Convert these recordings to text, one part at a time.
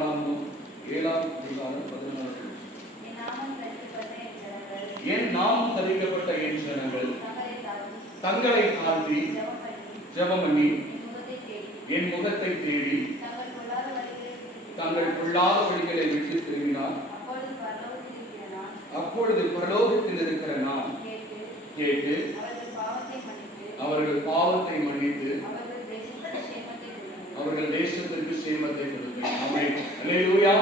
யாத்ராகமம் 7:14. என் நாமம் தரிக்கப்பட்ட என் ஜனங்கள் தங்களை தாழ்த்தி ஜெபம் பண்ணி என் முகத்தை தேடி தங்கள் பொல்லாத வழிகளை விட்டு திரும்பினார், அப்பொழுது பரலோகத்தில் இருக்கிற நான் கேட்டு அவர்கள் பாவத்தை மன்னித்து அவர்கள் தேசத்திற்கு சேமத்தை கொடுப்பேன். ஆமென். அல்லேலூயா.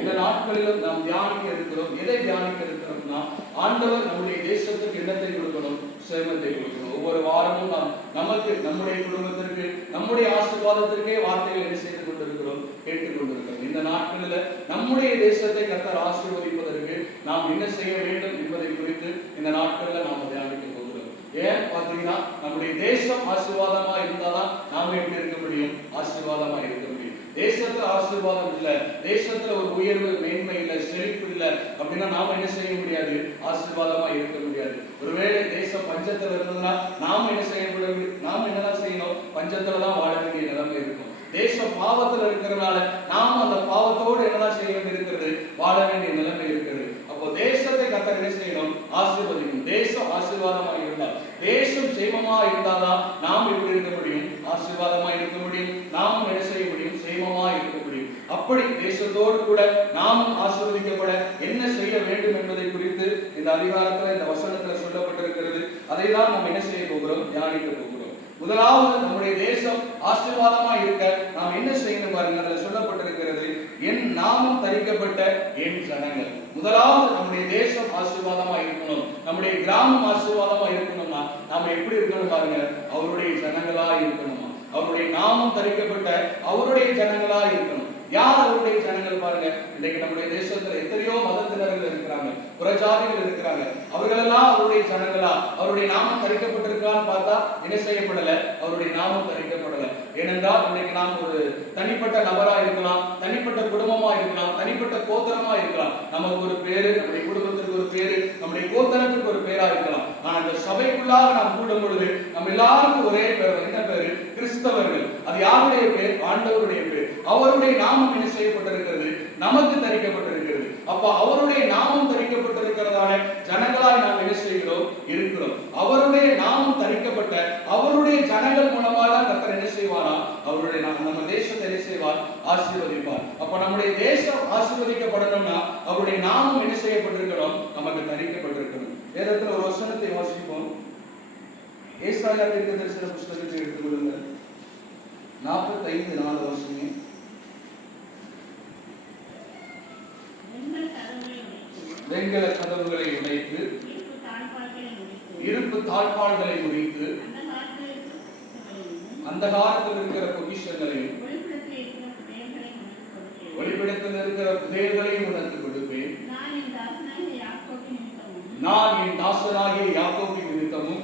இந்த நாட்களிலும் நாம் தியானிக்க இருக்கிறோம். எதை தியானிக்க இருக்கிறோம்னா, ஆண்டவர் நம்முடைய தேசத்துக்கு என்னத்தை கொடுக்கணும்? சேமத்தை கொடுக்கணும். ஒவ்வொரு வாரமும் நாம் நமக்கு, நம்முடைய குடும்பத்திற்கு, நம்முடைய ஆசீர்வாதத்திற்கே வார்த்தைகள் என்ன செய்து கொண்டிருக்கிறோம்? கேட்டுக் கொண்டிருக்கிறோம். இந்த நாட்களில் நம்முடைய தேசத்தை கர்த்தர் ஆசீர்வதிப்பதற்கு நாம் என்ன செய்ய வேண்டும் என்பதை குறித்து இந்த நாட்களில் நாம் தியானிக்க போகிறோம். ஏன் பார்த்தீங்கன்னா, நம்முடைய தேசம் ஆசீர்வாதமா இருந்தாதான் நாம எப்படி இருக்க முடியும்? ஆசீர்வாதமா இருக்க முடியும். தேசத்துல ஆசீர்வாதம் இல்ல, தேசத்துல ஒரு உயர்வு மேன்மை இல்ல, செழிப்பு இல்ல அப்படின்னா நாம என்ன செய்ய முடியாது? ஆசீர்வாதமா இருக்க முடியாது. ஒருவேளை தேசம் பஞ்சத்துல இருந்ததுன்னா நாம என்ன செய்யப்பட, நாம என்னதான் செய்யணும்? பஞ்சத்துலதான் வாழ வேண்டிய நிலைமை இருக்கும். தேசம் பாவத்துல இருக்கிறதுனால நாம அந்த பாவத்தோடு என்னதான் செய்ய வேண்டியிருக்கிறது? வாழ வேண்டிய நிலைமை இருக்கிறது. அப்போ தேசத்தை கர்த்தர் என்ன செய்யணும்? ஆசீர்வதிக்கணும். தேசம் ஆசீர்வாதமா இருந்தால், தேசம் சேமமா இருந்தாதான் நாம் எப்படி இருக்க முடியும்? ஆசீர்வாதமா இருக்க முடியும். நாமும் என்ன செய்ய முடியும்? சேமமா இருக்க முடியும். அப்படி தேசத்தோடு கூட நாமும் ஆசீர்வதிக்கப்பட என்ன செய்ய வேண்டும் என்பதை குறித்து இந்த அதிகாரத்துல, இந்த வசனத்துல சொல்லப்பட்டிருக்கிறது. அதை தான் நாம் என்ன செய்ய போகிறோம்? தியானிக்க போகிறோம். முதலாவது, நம்முடைய தேசம் ஆசீர்வாதமா இருக்க நாம் என்ன செய்யணும் பாருங்க. அதுல சொல்லப்பட்டிருக்கிறது, என் நாமம் தரிக்கப்பட்ட என் ஜனங்கள். முதலாவது நம்முடைய தேசம் ஆசீர்வாதமா இருக்கணும், நம்முடைய கிராமம் ஆசீர்வாதமா இருக்கணும்னா நாம எப்படி இருக்கணும் பாருங்க? அவருடைய ஜனங்களா இருக்கணுமா? அவருடைய நாமம் தரிக்கப்பட்ட அவருடைய ஜனங்களா இருக்கணும். யார் அவருடைய ஜனங்கள் பாருங்க? இன்னைக்கு நம்முடைய தேசத்துல எத்தனையோ மதத்தினர்கள் இருக்கிறாங்க, புறஜாதிகள் இருக்கிறாங்க. அவர்களெல்லாம் அவருடைய ஜனங்களா? அவருடைய நாமம் தரிக்கப்பட்டிருக்கான்னு பார்த்தா என்ன செய்யப்படல? அவருடைய நாமம் தரிக்கப்படல. ஏனென்றால் இன்னைக்கு நாம் ஒரு தனிப்பட்ட நபரா இருக்கலாம், தனிப்பட்ட குடும்பமா இருக்கலாம், தனிப்பட்ட கோத்திரமா இருக்கலாம். நமக்கு ஒரு பேரு, நம்முடைய குடும்பத்திற்கு ஒரு பேரு, நம்முடைய கோத்திரத்துக்கு ஒரு பேரா இருக்கலாம். ஆனா அந்த சபைக்குள்ளாக நாம் கூடும் பொழுது நம்ம எல்லாருக்கும் ஒரே பேர். என்ன பேரு? கிறிஸ்தவர்கள். அது யாருடைய பேர்? ஆண்டவருடைய பேர். அவருடைய நாமம் என்ன செய்யப்பட்டிருக்கிறது? நமக்கு தரிக்கப்பட்டிருக்கிறது. அப்ப அவருடைய நாமம் தரிக்கப்பட்டிருக்கிறதான ஜனங்களாய் நாம் என்ன செய்கிறோம்? இருக்கிறோம். அவருடைய நாமம் தரிக்கப்பட்ட அவருடைய ஜனங்கள் மூலமாக தான் கர்த்தர் என்ன செய்வாரா? அவருடைய நம்ம தேசத்தை என்ன செய்வார்? ஆசீர்வதிப்பார். அப்ப நம்முடைய தேசம் ஆசீர்வதிக்கப்படணும்னா அவருடைய நாமம் என்ன செய்யப்பட்டிருக்கணும்? நமக்கு தரிக்கப்பட்டிருக்கணும். வேதத்துல ஒரு வசனத்தை வாசிப்போம். ஏசாயா தீர்க்கதரிசன புத்தகத்தை எடுத்துக்கொள்ளுங்க. 45:4 வருஷமே. வெண்கல கதவுகளை உடைத்து இருப்பு தாழ்பாள்களை முடித்து அந்த காலத்தில் இருக்கிற பொக்கிஷங்களையும் ஒளிப்பிடத்தில் இருக்கிற புதையல்களையும் உனக்கு கொடுப்பேன். நான் என் தாசனாகிய யாக்கோபின் நிமித்தமும்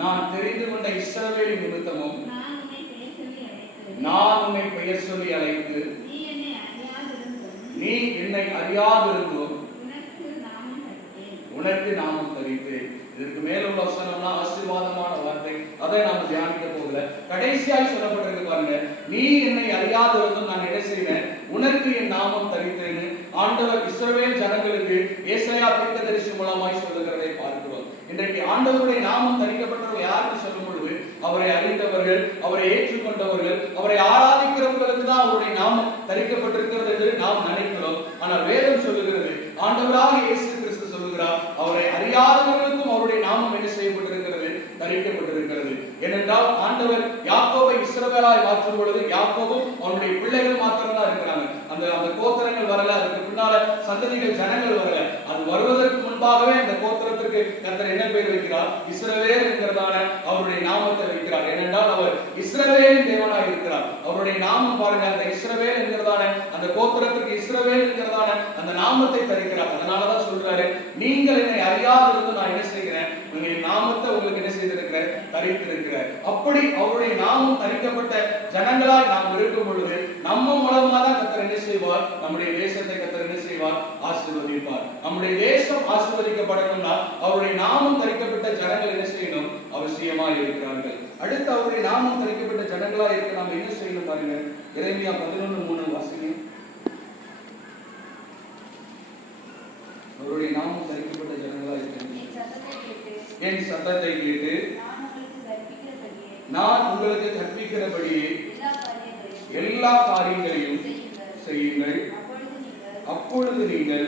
நான் தெரிந்து கொண்ட இஸ்ரவேலின் நிமித்தமும் நான் உன்னை பெயர் சொல்லி அழைத்து நீ என்னை அறியாதிருந்தும் உனக்கு நாமம் தரித்தேன். இதற்கு மேலுள்ள வசனம்னா ஆசீர்வாதமான வார்த்தை. அதை நாம் தியானிக்க போகல. கடைசியாய் சொல்லப்பட்டிருக்கு பாருங்க, நீ என்னை அறியாதிருந்தும் நான் என்ன செய்வேன்? உனக்கு என் நாமம் தரித்தேன்னு ஆண்டவர் இஸ்ரவேல் ஜனங்களுக்கு ஏசாயா தீர்க்கதரிசி மூலமாய் சொல்லுகிறதை பார்க்கிறோம். இன்றைக்கு ஆண்டவருடைய நாமம் தரிக்கப்பட்டவர்கள் யாருக்கு சொல்லும் பொழுது, அவரை அறிந்தவர்கள், அவரை ஏற்றுக்கொண்டவர்கள், அவரை ஆராதிக்கிறவர்களுக்கு தான் அவருடைய நாமம் தரிக்கப்பட்டிருக்கிறது என்று நாம் நினைக்கிறோம். ஆனால் வேதம் சொல்லுகிறது, ஆண்டவராக இயேசு கிறிஸ்து சொல்லுகிறார், அவரை அறியாதவர்களுக்கும் அவருடைய நாமம் என்ன செய்யப்பட்டிருக்கிறது? தரிக்கப்பட்டிருக்கிறது. ஏனென்றால் ஆண்டவர் யாக்கோபை இஸ்ரவேலாய் மாற்றும் பொழுது யாக்கோபும் அவருடைய பிள்ளைகள் மாத்திரம் தான் இருக்கிறாங்க. அந்த கோத்திரங்கள் வரல, அதுக்கு பின்னால சந்ததிகள் ஜனங்கள் வரல. அது வருவதற்கு முன்பாகவே அந்த கோத்திரத்திற்கு கர்த்தர் என்ன பேர் வைக்கிறார்? இஸ்ரவேல் என்கிறதான அவருடைய நாமத்தை வைக்கிறார். ஏனென்றால் அவர் இஸ்ரவேலின் தேவனாய் இருக்கிறார். அவருடைய நாமம் பாருங்க, அந்த இஸ்ரவேல் என்கிறதான அந்த கோத்திரத்திற்கு இஸ்ரவேல் என்கிறதான அந்த நாமத்தை தரிக்கிறார். அதனாலதான் சொல்றாரு, நீங்கள் என்னை அறியாதிருந்து நான் என்ன செய்கிறேன்? உங்களுடைய நாமத்தை உங்களுக்கு என்ன செய்திருக்கிறேன்? தரித்திருக்கிறேன். அப்படி அவருடைய நாமம் தரிக்கப்பட்ட ஜனங்களாய் நாம் இருக்கும் பொழுது நம்ம மூலமா தான் கர்த்தர் என்ன செய்வார்? நம்முடைய தேசத்தை கர்த்தர் என்ன செய்வார்? ஆசீர்வதிப்பார். நம்முடைய தேசம் ஆசீர்வதிக்கப்படணும்னா அவருடைய நாமம் தரிக்கப்பட்ட ஜனங்கள் என்ன செய்யணும்? அவசியமா இருக்கிறார்கள். அடுத்து அவருடைய நாமம் தரிக்கப்பட்ட ஜனங்களா இருக்க நாம் என்ன செய்யணும் பாருங்க. எரேமியா 11:3 வாசிங்க. அவருடைய நாமம் தரிக்கப்பட்ட ஜனங்களா இருக்க என் சத்தத்தை கேட்டு நான் உங்களுக்கு கற்பிக்கிறபடியே எல்லா காரியங்களையும் செய்யுங்கள், அப்பொழுது நீங்கள்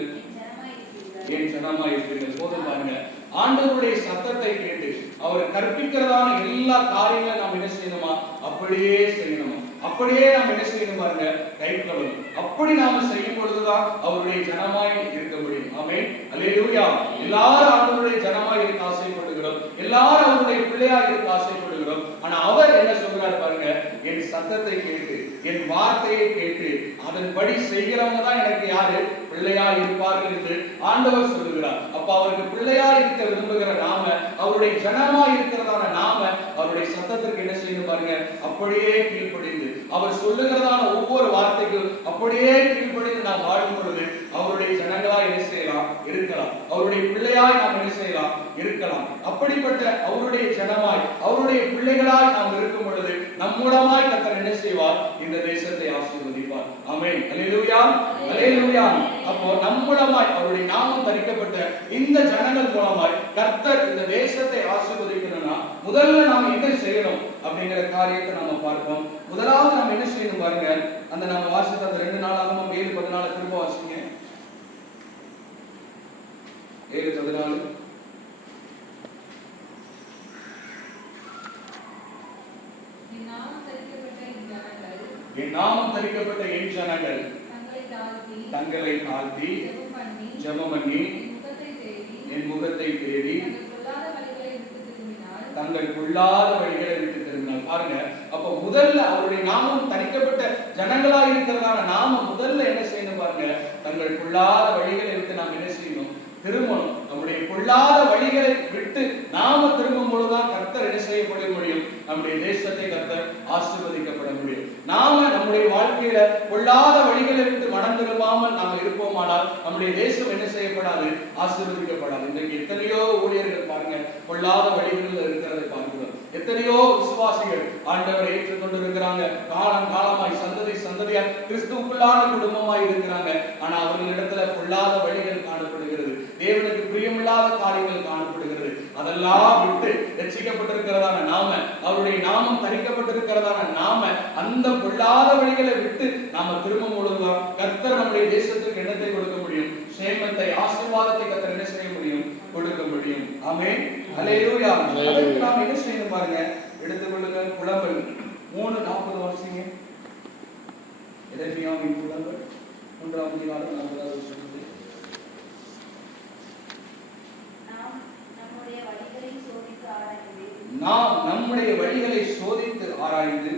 என் ஜனமாய் இருப்பீர்கள். போதும் பாருங்க, ஆண்டவருடைய சத்தத்தை கேட்டு அவர் கற்பிக்கிறதான எல்லா காரியங்களும் நாம் என்ன செய்யணுமா? அப்படியே செய்யணுமா? அப்படியே நாம் என்ன செய்யணும் பாருங்க, கைக்கொள்ளணும். அப்படி நாம செய்யும் பொழுதுதான் அவருடைய ஜனமாய் இருக்க முடியும். ஆமென், அல்லேலூயா. எல்லாரும் ஆண்டவருடைய ஜனமாய் இருக்க ஆசைப்படுகிறோம், எல்லாரும் அவருடைய பிள்ளையா இருக்க ஆசைப்படுகிறோம். ஆனா அவர் என்ன சொல்றாரு பாருங்க, என் சத்தத்தை கேட்டு என் வார்த்தையை கேட்டு அதன்படி செய்கிறவங்க தான் எனக்கு யாரு பிள்ளையா இருப்பார்கள் என்று ஆண்டவர் சொல்லுகிறார். அப்ப அவருக்கு பிள்ளையா இருக்க விரும்புகிற நாம, அவருடைய ஜனமா இருக்கிறதான நாம அவருடைய சத்தத்திற்கு என்ன செய்யணும் பாருங்க, அப்படியே கீழ்ப்படிந்து அவர் சொல்லுகிறதான ஒவ்வொரு வார்த்தைக்கும் அப்படியே கீழ்ப்படிந்து நாம் வாழும் பொழுது அவருடைய ஜனங்களா என்ன செய்யலாம்? இருக்கலாம். அவருடைய பிள்ளையாய் நாம் என்ன செய்யலாம்? இருக்கலாம். அப்படிப்பட்ட அவருடைய ஜனமாய் அவருடைய பிள்ளைகளாய் நாம் இருக்கும் பொழுது நம்மூலமாய் கர்த்தர் என்ன செய்வார்? இந்த தேசத்தை ஆசீர்வதிப்பார். ஆமென், அல்லேலூயா, அல்லேலூயா. அப்போ நம்மூலமாய் அவருடைய நாமம் தரிக்கப்பட்ட இந்த ஜனங்கள் மூலமாய் கர்த்தர் இந்த தேசத்தை ஆசீர்வதிக்கணும்னா முதல்ல நாம் என்ன செய்யணும் அப்படிங்கிற காரியத்தை நாம பார்ப்போம். முதலாவது நாம் என்ன செய்யணும் பாருங்க, அந்த நாம வாசித்த அந்த 2 நாளாகமம் 7:14 திரும்ப வாசிங்க. 7:14. என் நாமம் தரிக்கப்பட்ட என் ஜனங்கள் தங்களை தாழ்த்தி ஜெபம் பண்ணி என் முகத்தை தேடி தங்கள் பொல்லாத வழிகளை விட்டு திரும்பினார். பாருங்க, அப்ப முதல்ல அவருடைய நாமம் தரிக்கப்பட்ட ஜனங்களா இருக்கிறதான நாம முதல்ல என்ன செய்யணும் பாருங்க, தங்கள் பொல்லாத வழிகளை விட்டு நாம் என்ன செய்யணும்? திரும்பணும். நம்முடைய பொல்லாத வழிகளை விட்டு நாம திரும்பும் பொழுதுதான் கர்த்தர் என்ன செய்யப்பட முடியும்? நம்முடைய தேசத்தை கர்த்தர் ஆசீர்வதிக்கப்பட முடியும். நாம நம்முடைய வாழ்க்கையில பொல்லாத வழிகளை விட்டு மனம் திரும்பாமல் நாம இருப்போமானால் நம்முடைய தேசம் என்ன செய்யப்படாது? ஆசீர்வதிக்கப்படாது. இன்றைக்கு எத்தனையோ ஊழியர்கள் பாருங்க பொல்லாத வழிகளில் இருக்கிறதை பார்க்கிறோம். எத்தனையோ விசுவாசிகள் ஆண்டவரை ஏற்றுக்கொண்டு இருக்கிறாங்க, காலம் காலமாய் சந்ததி சந்ததியா கிறிஸ்துவுக்குள்ளான குடும்பமாய் இருக்கிறாங்க. ஆனா அவர்களிடத்துல பொல்லாத வழிகள் காணப்படுகிறது, தேவனுக்கு பிரியமில்லாத காரியங்கள் காணப்படுகிறது. அதெல்லாம் விட்டு ரட்சிக்கப்பட்டிருக்கிறதான நாம, அவருடைய நாமம் தரிக்கப்பட்டிருக்கிறதான நாம அந்த பொல்லாத வழிகளை விட்டு நாம திரும்பும் பொழுதுதான் கர்த்தர் நம்முடைய தேசத்துக்கு எண்ணத்தை கொடுக்க முடியும், சேமத்தை ஆசீர்வாதத்தை கர்த்தர் என்ன செய்ய முடியும்? கொடுக்க முடியும். ஆமென், அல்லேலூயா. அதற்கு நாம் என்ன செய்யணும் பாருங்க, எடுத்துக்கொள்ளுங்க. புலம்பல் 3:40 வாசிங்க. எரேமியாவின் புலம்பல் 3:40 நாம் நம்முடைய வழிகளை சோதித்து ஆராய்ந்து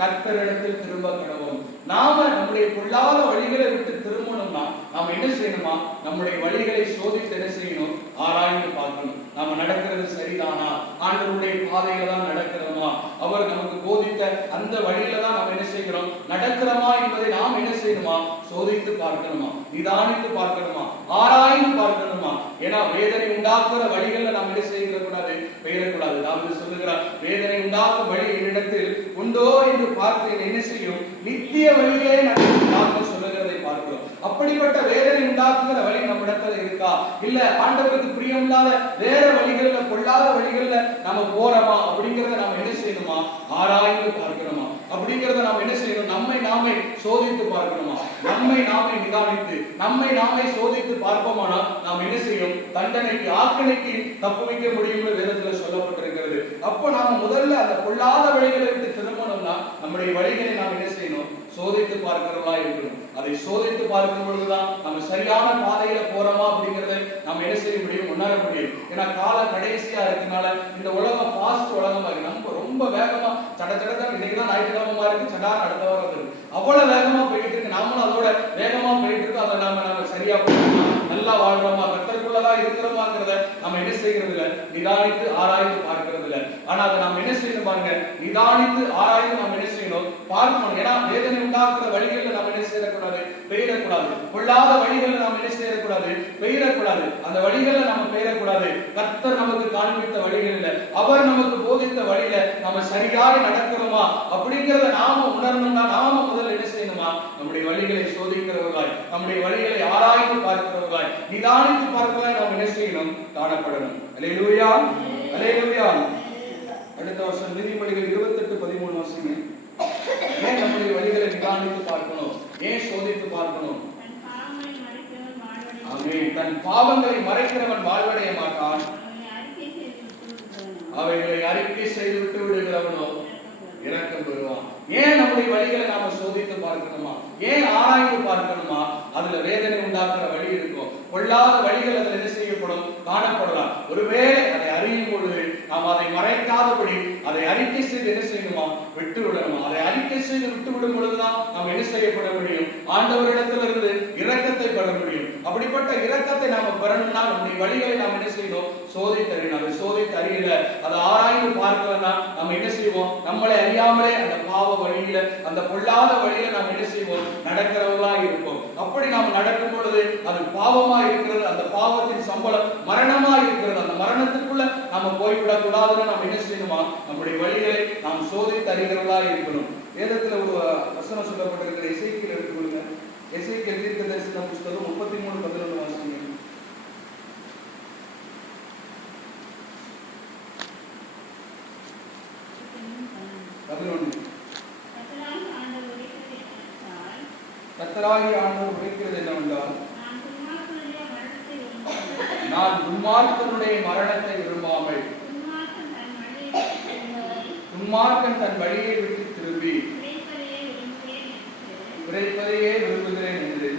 கர்த்தரிடத்தில் திரும்ப கடவோம். நாம நம்முடைய பொல்லாத வழிகளை விட்டு திரும்பணும்னா நாம என்ன செய்யணுமா? நம்முடைய வழிகளை சோதித்து என்ன செய்யணும்? ஆராய்ந்து பார்க்கணும். நாம நடக்கிறது சரிதானா? ஆண்டவருடைய பாதையில தான் நடக்கிறோமா? அவர் நமக்கு போதித்த அந்த வழியில தான் நாம் என்ன செய்கிறோம்? நடக்கிறோமா என்பதை நாம் என்ன செய்யணுமா? சோதித்து பார்க்கணுமா? நிதானித்து பார்க்கணுமா? ஆராய்ந்து பார்க்கணுமா? ஏன்னா வேதனை உண்டாக்குற வழிகள்ல நாம் என்ன செய்யக்கூடாது? பெயரக்கூடாது. தாவீது சொல்லுகிறார், வேதனை உண்டாக்கும் வழி என்னிடத்தில் உண்டோ என்று பார்த்து என்ன செய்யும்? நித்திய வழியே நான் சொல்லுகிறதை பார்க்கிறோம். அப்படிப்பட்ட வேதனை உண்டாக்குகிற வழி நம்ம இடத்துல இருக்கா? இல்ல ஆண்டவருக்கு பிரியமில்லாத வேற வழிகள்ல பொல்லாத வழிகள்ல நாம போறோமா அப்படிங்கறத நாம என்ன செய்யணுமா? ஆராய்ந்து பார்க்கணுமா? அப்படிங்கறத நாம என்ன செய்யணும்? நம்மை நாமே சோதித்து பார்க்கணுமா? நம்மை நாமே நிதானித்து நம்மை நாமே சோதித்து பார்ப்போமானா நாம் என்ன செய்யும்? தண்டனைக்கு ஆக்கினைக்கு தப்புவிக்க முடியும்னு வேதத்துல சொல்லப்பட்டிருக்கிறது. அப்போ நாம முதல்ல அந்த பொல்லாத வழிகளை விட்டு திரும்பணும்னா நம்முடைய வழிகளை நாம் என்ன செய்யணும்? சோதித்து பார்க்கிறவா இருக்கணும். அதை சோதித்து பார்க்கும் பொழுதுதான் நம்ம சரியான பாதையில போறோமா அப்படிங்கறத நம்ம என்ன செய்ய முடியும்? உணர முடியும். ஏன்னா கால கடைசியா இருக்கனால இந்த உலகம் ஃபாஸ்ட் உலகமா இருக்கு. நம்ம ரொம்ப வேகமா சட சடதான், இன்னைக்குதான் ஞாயிற்றுக்கிழமை இருக்கு, சடான அடுத்த வாரம் இருக்கு, அவ்வளவு வேகமா போயிட்டு இருக்கு. நாமளும் அதோட வேகமா போயிட்டு இருக்கோம். அதை நம்ம சரியா போயிட்டோமா, நல்லா வாழ்றோமா, கர்த்தருக்குள்ளதான் இருக்கிறோமாங்கிறத நம்ம என்ன செய்யறது இல்ல, நிதானித்து ஆராய்ந்து பார்க்கிறது இல்ல. ஆனா அதை நம்ம என்ன செய்யணும் பாருங்க, நிதானித்து ஆராய்ந்து நம்ம என்ன செய்யணும்? பார்க்கணும். ஏன்னா வேதனை உண்டாக்குற வழிகளில் நம்ம என்ன செய்யக்கூடாது? பெயரக்கூடாது. பொல்லாத வழிகளில் நாம் என்ன செய்யக்கூடாது? பெயரக்கூடாது. அந்த வழிகளில் நம்ம பெயரக்கூடாது. கர்த்தர் நமக்கு காண்பித்த வழிகளில், அவர் நமக்கு போதித்த நம்ம சரியாக நடக்கிறோமா அப்படிங்கறத நாம உணரணும்னா நாம முதல்ல என்ன செய்யணுமா, நம்முடைய வழிகளை சோதிக்கிறவர்களாய், நம்முடைய வழிகளை ஆராய்ந்து பார்க்கிறவர்களாய், நிதானித்து பார்க்கிறவர்களாய் நாம் என்ன செய்யணும், காணப்படணும். அல்லேலூயா, அல்லேலூயா. அடுத்த வருஷம் நீதிமொழிகள் 28:13 வாசிங்க. ஏன் நம்முடைய வழிகளை நிதானித்து பார்க்கணும், ஏன் சோதித்து பார்க்கணும்? ஆமென். தன் பாவங்களை மறைக்கிறவன் வாழ்வடைய மாட்டான், அவைகளை அறிக்கை செய்து விட்டு விடுகிறவனோ இரக்கம் பெறுவான். ஏன் நம்முடைய வழிகளை நாம சோதித்து பார்க்கணுமா, ஏன் ஆராய்ந்து பார்க்கணுமா? அதுல வேதனை உண்டாக்குற வழி இருக்கும், கொள்ளாத வழிகள் அதுல என்ன செய்யப்படும், காணப்படலாம். ஒருவேளை அதை அறியும் பொழுது நாம் அதை மறைக்காதபடி அதை அறிக்கை செய்து என்ன செய்யணுமா, விட்டு விடணுமா. அதை அறிக்கை செய்து விட்டு விடும் பொழுதுதான் நாம் என்ன செய்யப்பட முடியும், ஆண்டவரிடத்திலிருந்து இரக்கத்தை பெற முடியும். அப்படிப்பட்ட இரக்கத்தை நாம பெறணும்னா நம்முடைய வழிகளை நாம் என்ன செய்யணும், சோதித்து அறியணும். அதை சோதித்து அறியல, அதை ஆராய்ந்து பார்க்கலன்னா நம்ம என்ன செய்வோம், நம்மளை அறியாமலே அந்த பாவ வழியில, அந்த பொல்லாத வழியில நாம் என்ன செய்வோம், நடக்கிறவர்களா இருப்போம். அப்படி நாம் நடக்கும் பொழுது அது பாவமா இருக்கிறது, அந்த பாவத்தின் சம்பளம் மரணமா இருக்கிறது. அந்த மரணத்துக்குள்ள நாம போய்விடக் கூடாதுன்னு நாம் என்ன செய்யணுமா, நம்முடைய வழிகளை நாம் சோதித்து அறிகிறவர்களா இருக்கணும். வேதத்துல ஒரு வசனம் சொல்லப்பட்டிருக்கிற எசேக்கியேல் எடுத்துக்கொள்ளுங்க. எசேக்கியேல் தீர்க்கதரிசன புத்தகம் 33:11 வாசிங்க. கர்த்தராகிய ஆண்டவர் உரைக்கிறது என்னவென்றால், நான் துன்மார்க்கனுடைய மரணத்தை விரும்பாமல் துன்மார்க்கன் தன் வழியை விட்டு திரும்பி பிழைப்பதையே விரும்புகிறேன் என்று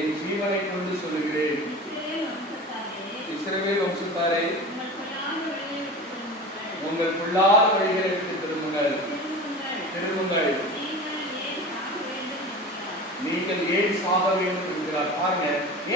என் ஜீவனை கொண்டு சொல்லுகிறேன். இஸ்ரவேல் வம்சத்தாரே, உங்கள் பொல்லாத வழிகளை விட்டு திரும்புங்கள், திரும்புங்கள், நீங்கள் ஏன் சாக வேண்டும் என்கிறார். பாருங்க,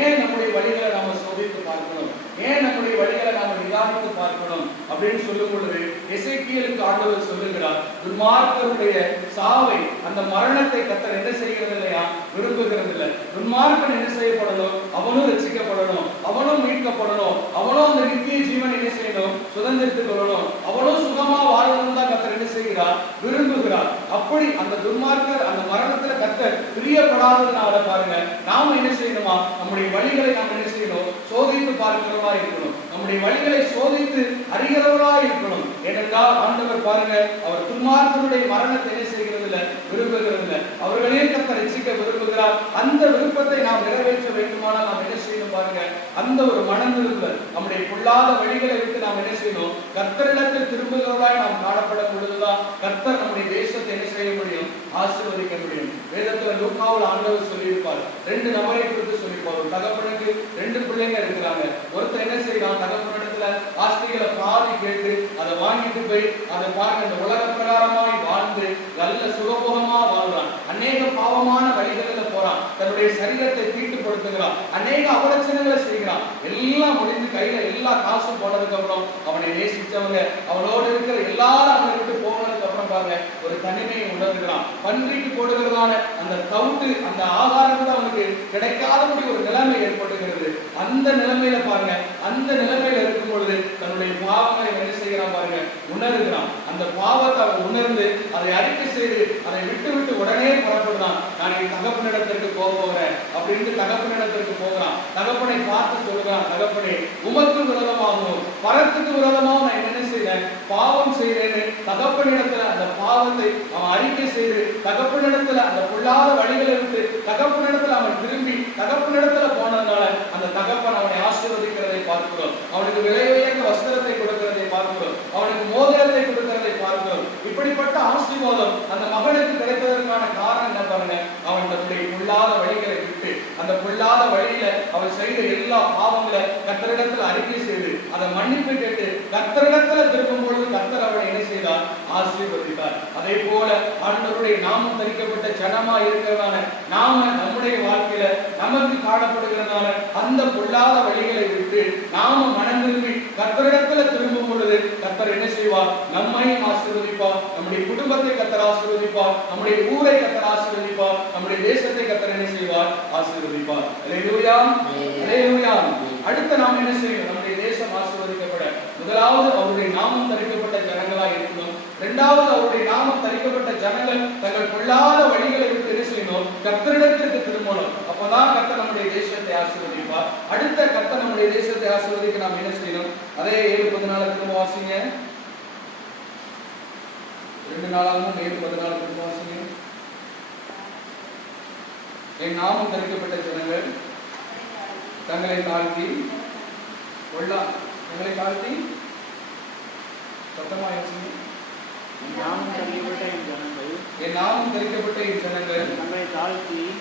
ஏன் நம்முடைய வழிகளை நாம சோதித்து பார்க்கணும், ஏன் நம்முடைய வழிகளை நாம நிதானித்து பார்க்கணும் அப்படின்னு சொல்லும் பொழுது எசேக்கியேலுக்கு ஆண்டவர் சொல்லுகிறார், துன்மார்க்கருடைய சாவை, அந்த மரணத்தை கர்த்தர் என்ன செய்கிறது இல்லையா, விரும்புகிறது இல்லை. துன்மார்க்கன் என்ன செய்யப்படணும், அவனும் ரட்சிக்கப்படணும், அவனும் மீட்கப்படணும், அவனும் அந்த நித்திய ஜீவன் என்ன செய்யணும், சுதந்திரத்துக் கொள்ளணும், அவனும் சுகமா வாழணும் தான் கர்த்தர் என்ன செய்கிறார், விரும்புகிறார். அப்படி அந்த துன்மார்க்கர் அந்த மரணத்துல கர்த்தர் பிரியப்படாததுனால பாருங்க, நாம என்ன செய்யணுமா, நம்முடைய வழிகளை நாம் என்ன செய்யணும், சோதித்து பார்க்கிறவா இருக்கணும், நம்முடைய வழிகளை சோதித்து அறிகிறவரா இருக்கணும். ஏனென்றால் ஆண்டவர் பாருங்க, அவர் துன்மார்க்கருடைய மரணத்தை என்ன செய்கிறது இல்லை, விரும்புகிறது இல்லை. அவர்களே கர்த்தர் ரட்சிக்க விரும்புகிறார். அந்த விருப்பத்தை நாம் நிறைவேற்ற வேண்டுமானால் நாம் என்ன செய்யணும் பாருங்க, அந்த ஒரு மனந்திருந்தல், நம்முடைய பொல்லாத வழிகளை விட்டு நாம் என்ன செய்யணும், கர்த்தரிடத்தில் திரும்புகிறவராய் நாம் காணப்படும் பொழுதுதான் கர்த்தர் நம்முடைய தேசத்தை என்ன செய்ய முடியும், ஆசீர்வதிக்க முடியும். வேதத்துல லூக்காவில் ஆண்டவர் சொல்லியிருப்பார், 2 நபரை குறித்து சொல்லியிருப்பார். ஒரு தகப்பனுக்கு 2 பிள்ளைங்க இருக்கிறாங்க. ஒருத்தர் என்ன செய்யறான், தகப்பனிடத்துல ஆஸ்திகளை பாதி கேட்டு அதை வாங்கிட்டு போய் அதை பாருங்க இந்த உலக பிரகாரமாய் வாழ்ந்து நல்ல சுகபோகமா வாழ்றான். அநேக பாவமான வழிகளில் போறான், தன்னுடைய சரீரத்தை தீட்டுப்படுத்துகிறான், அநேக அவலட்சணங்களை செய்கிறான். எல்லாம் முடிந்து கையில எல்லா காசும் போனதுக்கு அப்புறம் அவனை நேசிச்சவங்க, அவனோடு இருக்கிற எல்லாரும் அவனை விட்டு போனதுக்கு அப்புறம் பாருங்க ஒரு தனிமையை உணர்கிறான். பன்றிக்கு போடுகிறதான அந்த தவுட்டு, அந்த ஆகாரம் அவனுக்கு கிடைக்காதபடி ஒரு நிலைமை ஏற்படுகிறது. அந்த நிலைமையில பாருங்க, அந்த நிலைமையில இருக்கும் பொழுது தன்னுடைய பாவங்களை என்ன செய்யறான் பாருங்க, உணர்கிறான். அந்த பாவத்தை அவன் உணர்ந்து அதை அறிக்கை செய்து அதை விட்டு விட்டு உடனே புறப்படுறான். நான் என் தகப்பனிடத்திற்கு போகிறேன் அப்படின்னு தகப்பனிடத்திற்கு போகிறான். தகப்பனை பார்த்து சொல்லுகிறான், தகப்பனே உமக்கு விரோதமாகவும் பரத்துக்கு விரோதமாகவும் நான் என்ன செய்தேன், பாவம் செய்தேன்னு தகப்பனிடத்துல அந்த பாவத்தை அவன் அறிக்கை செய்து தகப்பனிடத்துல அந்த பொல்லாத வழிகளை விட்டு தகப்பனிடத்துல அவன் திரும்பி தகப்பனிடத்துல போனதுனால அந்த தகப்பன் அவனை ஆசீர்வதிக்கிறதை பார்க்கிறோம். அவனுக்கு விலை உயர்ந்த வஸ்திரத்தை கொடுக்கிறதை பார்க்கிறோம், அவனுக்கு மோதிரத்தை கொடுக்கிறதை பார்க்கிறோம். இப்படிப்பட்ட ஆசீர்வாதம் அந்த மகனுக்கு கிடைத்ததற்கான காரணம் என்ன பாருங்க, அவன் தன்னுடைய பொல்லாத வழிகளை விட்டு அந்த பொல்லாத வழியில அவன் செய்த எல்லா பாவங்களை கர்த்தரிடத்துல அறிக்கை செய்து அதை மன்னிப்பு கேட்டு கர்த்தரிடத்துல திரும்பும் பொழுது கர்த்தர் அவனை என்ன செய்தார், ஆசீர்வதித்தார். அதே போல ஆண்டவருடைய நாமம் தரிக்கப்பட்ட ஜனமா இருக்கிறதான நாம நம்முடைய வாழ்க்கையில நமக்கு காணப்படுகிறதான அந்த பொல்லாத வழிகளை விட்டு நாம மனம் திரும்பி கர்த்தரிடத்துல திரும்பும் பொழுது கர்த்தர் என்ன செய்வார், நம்மையும் ஆசீர்வதிப்பார், நம்முடைய குடும்பத்தை கர்த்தர் ஆசீர்வதிப்பார், நம்முடைய ஊரை கர்த்தர் ஆசீர்வதிப்பார், நம்முடைய தேசத்தை கர்த்தர் என்ன செய்வார், ஆசீர்வதிப்பார். அல்லேலூயா, அல்லேலூயா. அடுத்து நாம் என்ன செய்யணும், நம்முடைய தேசம் ஆசீர்வதிக்கப்பட முதலாவது அவருடைய நாமம் தரிக்கப்பட்ட ஜனங்களாய் இருக்கணும். இரண்டாவது அவருடைய நாமம் தரிக்கப்பட்ட ஜனங்கள் தங்கள் கொள்ளாத வழிகளை விட்டு என்ன செய்யணும்? கர்த்தரிடத்திற்கு திரும்பணும். அப்பதான் கர்த்தர் நம்முடைய தேசத்தை ஆசீர்வதிப்பார். அடுத்த கர்த்தர் நம்முடைய தேசத்தை ஆசீர்வதிக்க நாம் என்ன செய்யணும்? அதே 7:14 திரும்ப வாசிங்க. 2 நாளாகவும் 7:14 திரும்ப வாசிங்க. என் நாமம் தரிக்கப்பட்ட ஜனங்கள் தங்களை தாழ்த்தி சத்தமா யோசிங்க. என் நாமம் தரிக்கப்பட்ட என் ஜனங்கள்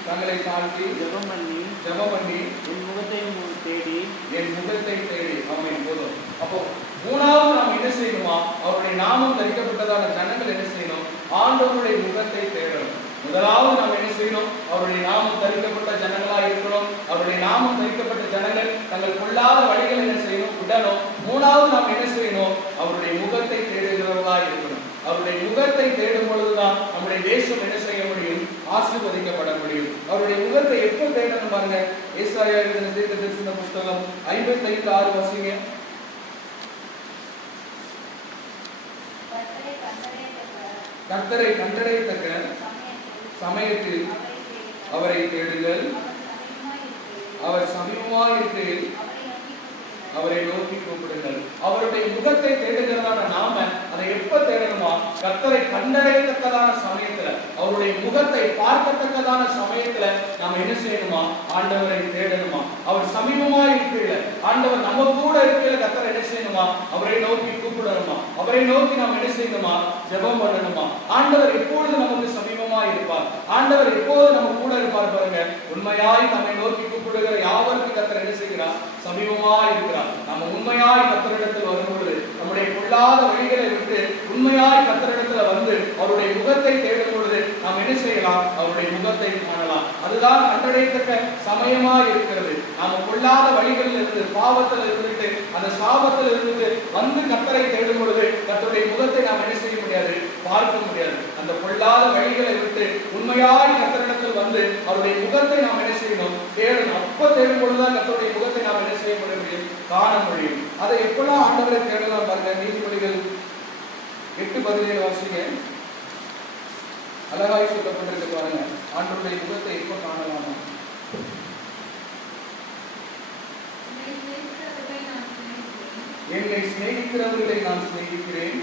தங்களை தாழ்த்தி ஜெபம் பண்ணி என் முகத்தை தேடி ஆமென். போதும். அப்போ மூணாவது நாம் என்ன செய்யணுமா? அவருடைய நாமம் தரிக்கப்பட்டதான ஜனங்கள் என்ன செய்யணும்? ஆண்டவருடைய முகத்தை தேடணும். முதலாவது நாம் என்ன செய்யணும்? அவருடைய நாமம் தரிக்கப்பட்ட ஜனங்களாக இருக்கணும். அவருடைய நாமம் தரிக்கப்பட்ட ஜனங்கள் தங்கள் கொள்ளாத வழிகள் என்ன செய்யணும்? விடணும். மூணாவது நாம் என்ன செய்யணும்? அவருடைய முகத்தை தேடுகிறவர்களாக இருக்கணும். அவருடைய முகத்தை தேடும் பொழுதுதான் நம்முடைய தேசம் என்ன செய்ய முடியும்? ஆசீர்வதிக்கப்பட முடியும். அவருடைய முகத்தை எப்போ தேடணும் பாருங்க. ஏசாயா எழுதின தீர்க்கதரிசன புத்தகம் 55:6 வாசிங்க. கர்த்தரை கண்டடையத்தக்க சமயத்தில் அவரை தேடுங்கள். அவர் சமீபமாய் இருக்கையில் அவரை நோக்கி கூப்பிடுங்கள். அவருடைய முகத்தை தேடுகிறதான நாம அதை எப்ப தேடணுமா? கர்த்தரை கண்டடையத்தக்கதான சமயத்துல, அவருடைய முகத்தை பார்க்கத்தக்கதான சமயத்துல நாம என்ன செய்யணுமா? ஆண்டவரை தேடணுமா? அவர் சமீபமாய் இருக்கையில, ஆண்டவர் நம்ம கூட இருக்கையில கர்த்தரை என்ன செய்யணுமா? அவரை நோக்கி கூப்பிடணுமா? அவரை நோக்கி நாம் என்ன செய்யணுமா? ஜெபம் பண்ணணுமா? ஆண்டவர் எப்பொழுது நமக்கு சமீபமாய் இருப்பார். ஆண்டவர் எப்போது நம்ம கூட இருப்பார் பாருங்க. உண்மையாய் நம்மை நோக்கி கூப்பிடுகிற யாவருக்கு கர்த்தர் என்ன செய்கிறார்? சமீபமாய் இருக்கிறார். நம்ம உண்மையாய் கர்த்தரிடத்தில் வரும்பொழுது நம்முடைய கொள்ளாத வழிகளை விட்டு உண்மையாய் கர்த்தரிடத்தில் வந்து அவருடைய முகத்தை தேடும் பொழுது நாம் என்ன செய்யலாம்? அவருடைய முகத்தை காணலாம். அதுதான் கண்டடையத்தக்க சமயமாய் இருக்கிறது. நாம கொள்ளாத வழிகளில் இருந்து, பாவத்தில் இருந்துட்டு, அந்த சாபத்தில் இருந்துட்டு வந்து கர்த்தரை தேடும் பொழுது கர்த்தருடைய முகத்தை நாம் என்ன செய்ய முடியாது? பார்க்க முடியாது. அந்த கொள்ளாத வழிகளை விட்டு உண்மையாய் கர்த்தரிடத்தில் வந்து அவருடைய முகத்தை நாம் என்ன செய்யணும்? தேடணும். அப்ப தேடும் பொழுதுதான் கர்த்தருடைய முகத்தை நாம் என்ன செய்ய முடியும்? காண முடியும். அதை எப்பெல்லாம் ஆண்டவரை தேடலாம் பாருங்க. நீதிமொழிகள் 8:17 வாசிங்க. அழகாய் சொல்லப்பட்டிருக்கு பாருங்க. ஆண்டவருடைய முகத்தை எப்ப காணலாமா? என்னை சிநேகிக்கிறவர்களை நான் சிநேகிக்கிறேன்.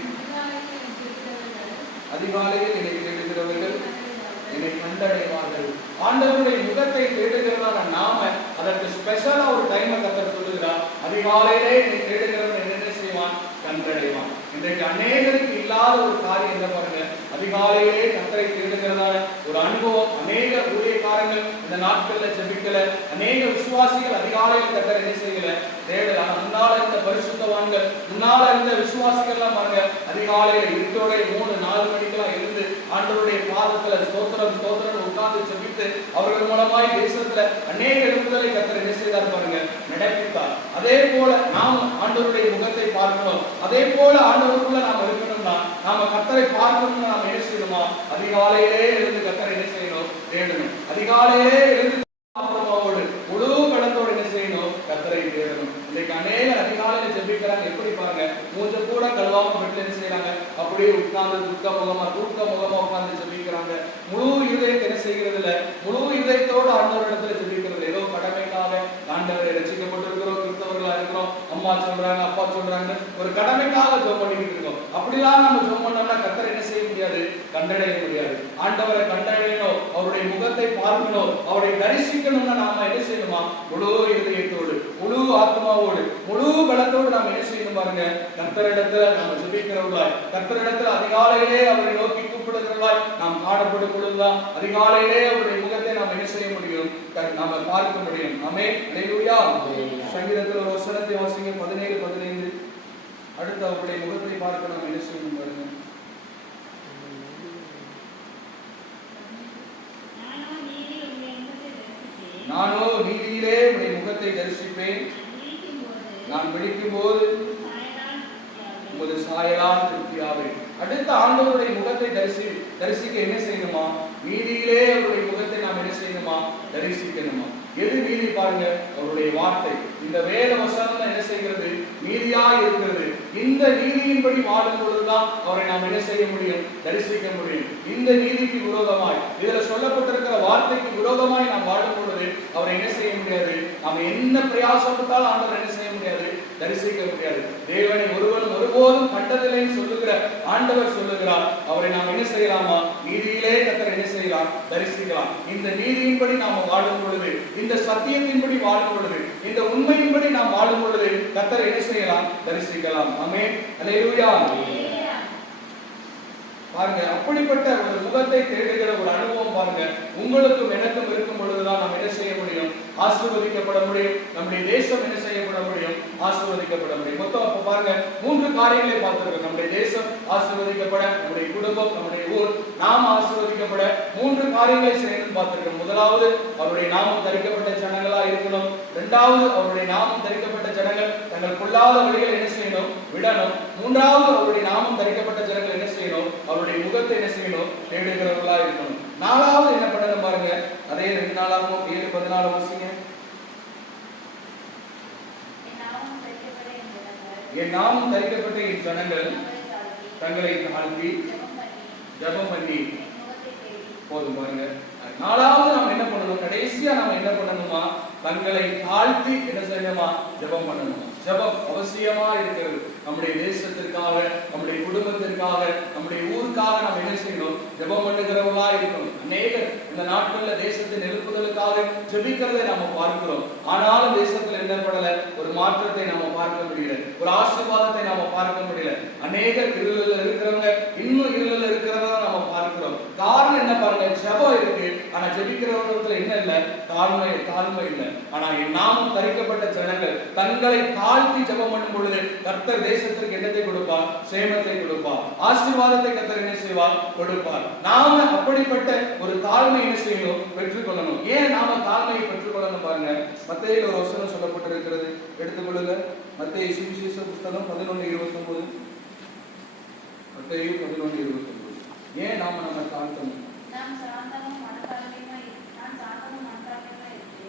அதிகாலையில் என்னை தேடுகிறவர்கள் என்னை கண்டடைவார்கள். ஆண்டவருடைய முகத்தை தேடுகிறதான நாம அதற்கு ஸ்பெஷலா ஒரு டைமை கர்த்தர் சொல்லுகிறார். அதிகாலையிலே என்னை தேடுகிறவன் என்ன செய்வான்? கண்டடைவான். இன்றைக்கு அநேகருக்கு இல்லாத ஒரு காரியம் என்ன பாருங்க. அதிகாலையிலே கர்த்தரை தேடுகிறதான ஒரு அனுபவம். அநேக ஊழியக்காரங்கள் இந்த நாட்கள்ல ஜெபிக்கல. அநேக விசுவாசிகள் அதிகாலையில் கர்த்தரை என்ன செய்யல? தேடல. முன்னால இருந்த பரிசுத்தவான்கள், முன்னால இருந்த விசுவாசிகள் எல்லாம் பாருங்க அதிகாலையில இருட்டோட 3-4 மணிக்கெல்லாம் இருந்து ஆண்டவருடைய பாதத்துல ஸ்தோத்திரம் ஸ்தோத்திரம் உட்கார்ந்து ஜெபித்து அவர்கள் மூலமாய் தேசத்துல அநேக எழுப்புதலை கர்த்தர் என்ன செய்தார் பாருங்க? நடப்பித்தார். அதே போல நாம் ஆண்டவருடைய முகத்தை பார்க்கணும். அதே போல ஆண்டவருக்குள்ள நாம் இருக்கணும்னா, நாம கர்த்தரை பார்க்கணும்னா நாம் என்ன செய்யணுமா? அதிகாலையிலே எழுந்து கர்த்தரை என்ன செய்யணும்? தேடணும். அதிகாலையிலே எழுந்து முழு கடத்தோடு என்ன செய்யணும்? கர்த்தரை தேடணும். இன்னைக்கு அநேக அதிகாலையில ஜெபிக்கிறாங்க. எப்படி பாருங்க, மூஞ்ச கூட கழுவாம பெட்ல என்ன செய்யறாங்க? அப்படியே உட்கார்ந்து தூக்க முகமா உட்கார்ந்து ஜெபிக்கிறாங்க. முழு இதயத்தை என்ன செய்கிறது இல்ல, முழு இதயத்தோடு ஆண்டவரிடத்துல ஜெபிக்கிறது. ஏதோ கடமைக்காக ஆண்டவரை ரட்சிக்கப்பட்டிருக்கிறோம், கிறிஸ்தவர்களா இருக்கிறோம், அம்மா சொல்றாங்க, அப்பா சொல்றாங்க, ஒரு கடமைக்காக ஜெபம் பண்ணிட்டு இருக்கோம். அப்படிலாம் நம்ம ஜெபம் பண்ணோம்னா கர்த்தரை என்ன செய்ய முடியாது? கண்டடைய முடியாது. ஆண்டவரை கண்டடையணும், அவருடைய முகத்தை பார்க்கணும், அவரை தரிசிக்கணும்னா நாம என்ன செய்யணுமா? முழு இதயத்தோடு, முழு ஆத்மாவோடு, முழு பலத்தோடு நாம் என்ன செய்யணும் பாருங்க? கர்த்தரிடத்துல நாம ஜெபிக்கிறவர்களாய், கர்த்தரிடத்துல அதிகாலையிலே அவரை நோக்கி கூப்பிடுகிறவர்களாய் நாம் காணப்படும் பொழுதுதான் அதிகாலையிலே அவருடைய முகத்தை நாம் என்ன செய்ய முடியும்? நாம பார்க்க முடியும். ஆமென். அல்லேலூயா. சங்கீதத்தில் ஒரு வசனத்தை வாசிங்க. 17:15. அடுத்து அவருடைய முகத்தை பார்க்க நாம் என்ன செய்யணும் பாருங்க. நானோ நீதியிலே உடைய முகத்தை தரிசிப்பேன். நான் விழிக்கும் போது உமது சாயலால் திருப்தியாவேன். அடுத்த ஆண்டவருடைய முகத்தை தரிசிக்க என்ன செய்யணுமா? நீதியிலே அவருடைய முகத்தை நாம் என்ன செய்யணுமா? தரிசிக்கணுமா? எது நீதி பாருங்க? அவருடைய வார்த்தை. இந்த வேத வசனம் தான் என்ன செய்கிறது? நீதியா இருக்கிறது. இந்த நீதியின்படி வாழும் பொழுதுதான் அவரை நாம் என்ன செய்ய முடியும்? தரிசிக்க முடியும். இந்த நீதிக்கு விரோதமாய், இதுல சொல்லப்பட்டிருக்கிற வார்த்தைக்கு விரோதமாய் நாம் வாழும் பொழுது அவரை என்ன செய்ய முடியாது? நாம் என்ன பிரயாசப்பட்டாலும் ஆண்டவர் என்ன செய்ய முடியாது? தரிசிக்க முடியாது. தேவனை ஒருவனும் ஒருபோதும் கண்டதில்லைன்னு சொல்லுகிற ஆண்டவர் சொல்லுகிறார். அவரை நாம் என்ன செய்யலாமா? நீதியிலே கர்த்தர் என்ன செய்யலாம்? தரிசிக்கலாம். இந்த நீதியின்படி நாம் வாழும் பொழுது, இந்த சத்தியத்தின்படி வாழும் பொழுது, இந்த உண்மையின்படி நாம் வாழும் பொழுது கர்த்தர் என்ன செய்யலாம்? தரிசிக்கலாம். ஆமென். அல்லேலூயா. பாருங்க, அப்படிப்பட்ட ஒரு முகத்தை தேடுகிற ஒரு அனுபவம் பாருங்க உங்களுக்கும் எனக்கும் இருக்கும் பொழுதுதான் நாம் என்ன செய்ய முடியும்? ஆசீர்வதிக்கப்பட முடியும். நம்முடைய தேசம் என்ன செய்யப்பட முடியும்? ஆசீர்வதிக்கப்பட முடியும். மொத்தம் அப்ப பாருங்க 3 காரியங்களை பார்த்திருக்கோம். நம்முடைய தேசம் ஆசீர்வதிக்கப்பட, நம்முடைய குடும்பம், நம்முடைய ஊர் நாம் ஆசீர்வதிக்கப்பட 3 காரியங்களை செய்யணும்னு பார்த்திருக்கோம். முதலாவது, அவருடைய நாமம் தரிக்கப்பட்ட ஜனங்களா இருக்கணும். இரண்டாவது, அவருடைய நாமம் தரிக்கப்பட்ட ஜனங்கள் தங்கள் கொள்ளாத வழிகளை என்ன செய்யணும்? விடணும். மூன்றாவது, அவருடைய நாமம் தரிக்கப்பட்ட ஜனங்கள் என்ன செய்யணும்? அவருடைய முகத்தை என்ன செய்யணும்? தேடுகிறவர்களா இருக்கணும். நாலாவது என்ன பண்ணணும் பாருங்க, அதே 2 நாளாகவும் 7:14 வாசிங்க. என் நாமம் தரிக்கப்பட்ட என் ஜனங்கள் தங்களை தாழ்த்தி ஜெபம் பண்ணி போதும் பாருங்க. நாலாவது நாம் என்ன பண்ணணும்? கடைசியா நாம் என்ன பண்ணணுமா? தங்களை தாழ்த்தி என்ன செய்யணுமா? ஜெபம் பண்ணணும். ஜெபம் அவசியமா இருக்கிறது. நம்முடைய தேசத்திற்காக, நம்முடைய குடும்பத்திற்காக, நம்முடைய ஊருக்காக நாம் என்ன செய்யணும்? ஜெபம் பண்ணுகிறவர்களா இருக்கணும். அநேகர் இந்த நாட்கள்ல தேசத்தின் எழுப்புதலுக்காக ஜெபிக்கிறதை நாம பார்க்கிறோம். ஆனாலும் தேசத்தில் என்ன படல? ஒரு மாற்றத்தை நாம பார்க்க முடியல, ஒரு ஆசீர்வாதத்தை நாம பார்க்க முடியல. அநேகர் இருளில் இருக்கிறவங்க இன்னும் இருளில் இருக்கிறத நாம பார்க்கிறோம். காரணம் என்ன பாருங்க? ஜெபம் இருக்கு, ஆனா ஜெபிக்கிறவங்களுக்கு என்ன இல்ல? தாழ்மை இல்லை. ஆனா என் நாமம் தரிக்கப்பட்ட ஜனங்கள் தங்களை தாழ்த்தி ஜெபம் பண்ணும் பொழுது கர்த்தர் தேசத்திற்கு என்னத்தை கொடுப்பார்? சேமத்தை கொடுப்பார். ஆசீர்வாதத்தை கர்த்தர் என்ன செய்வார்? கொடுப்பார். நாம அப்படிப்பட்ட ஒரு தாழ்மை என்ன செய்யணும்? பெற்றுக்கொள்ளணும். ஏன் நாம தாழ்மையை பெற்றுக்கொள்ளணும் பாருங்க. மத்தேயுல ஒரு வசனம் சொல்லப்பட்டிருக்கிறது, எடுத்துக்கொள்ளுங்க. மத்தேயு சுவிசேஷ புத்தகம் 11:29. மத்தேயு 11:29. ஏன் நாம தாழ்த்தணும்?